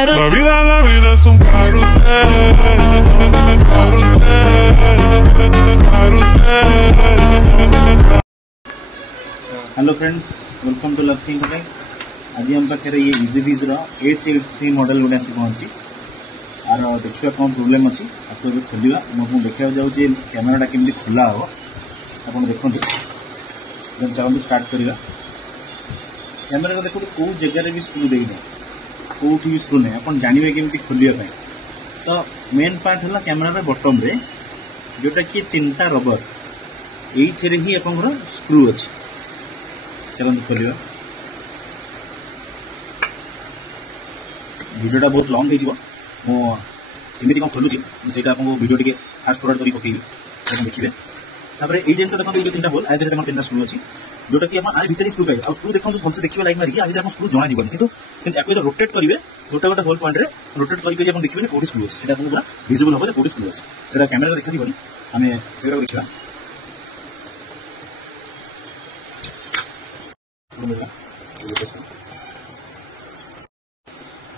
La vida es un carrusel, hello friends, welcome to Lakshmi Internet. आज हम पाखे ये इजीवीज H8C मॉडल गोटे आसी पहुंची आर देखा कौन प्रोब्लेम अच्छी आपको खोलिया मुझे देखा जाऊँगी कैमेराटा केमती खोला हम आप देखते चलते स्टार्ट करवा। कैमेरा देखो कौ जगार भी स्क्रू देना कौटी भी स्क्रू नहीं आप जानवे केमती खोलिया। तो मेन पार्ट है कैमेरा बटम रे जोटा कि 3टा रबर ये ही आप स्क्रू अच्छी। चलते खोलिया। वीडियोटा बहुत लंग होमती कौन खोलुची से वीडियो टी फास्ट फॉरवर्ड कर पकईबी देखिए। ये जिन देखो ये 3टा होल आज 3टा स्क्रू अच्छी जोटा कि आप भितर स्क्रू पाइबे आ स्क्रू देखो भलसे देखिए लाइन मारिक आज स्क्रू जना जीवन कितु रोटेट करेंगे गोटे गोटे होल पॉइंट रोटेट करके देखिए कौटी स्क्रू अच्छे पूरा विजिबल हम कौटी स्क्रू अच्छे कैमेरा देखा जीवन आम से देखा।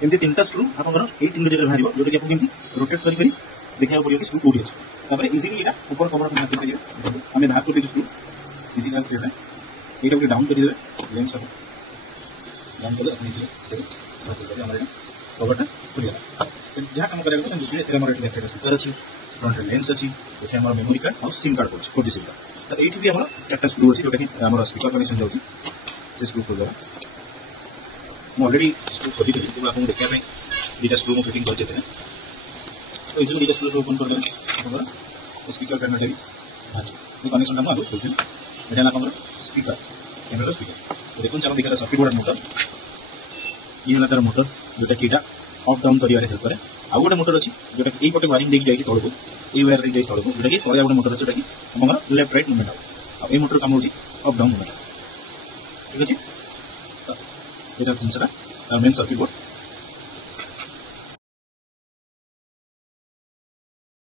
एमती 3टा स्क्रू आप 3 जगह बाहर जोटा कि आपको रोटेट कर देखा पड़ो कि स्क्रू कौटी अच्छे इजिली यहाँ ऊपर कवर आम बाहर कर स्क्रू इजिली ये डाउन कर लेंस डाउन कर कवरटा खुलगला। जहाँ कम करेंगे स्पीकर अच्छी फ्रंट लेंस अच्छी ये मेमोरी कार्ड और सिम कार्ड पड़े 4G सिम कार्ड। तो ये भी आम 4टा स्क्रू अच्छी जोटा कि स्पीकर कनेक्शन जाऊँगी से स्क्रू खोलदेगा। मुझे अलरेडी स्क्रू खोली थी आपको देखा 2टा स्क्रू में फिटिंग करते हैं। तो इजिली 2टा स्क्रू ओपन कर स्पीकर कैमेरा भी ये कनेक्शन आगे खोलते हैं। आप स्पीकर कैमेरा स्पीकर तो देखो चलो देखा सर्किट बोर्ड मोटर ये है तार मोटर जोटा कि अप डाउन कर हेल्प करे। आउ गोटे मोटर अच्छी जोटा कि ये वायरिंग देखिए जाइए तौक ये वायर देखिए तौक जोटा कि तले गोटे मोटर अच्छे जोटा कि आम लेफ्ट राइट मुवमेंट आ ये motor come up down movement ठीक अच्छे। यहाँ जिनसा मेन सर्किट बोर्ड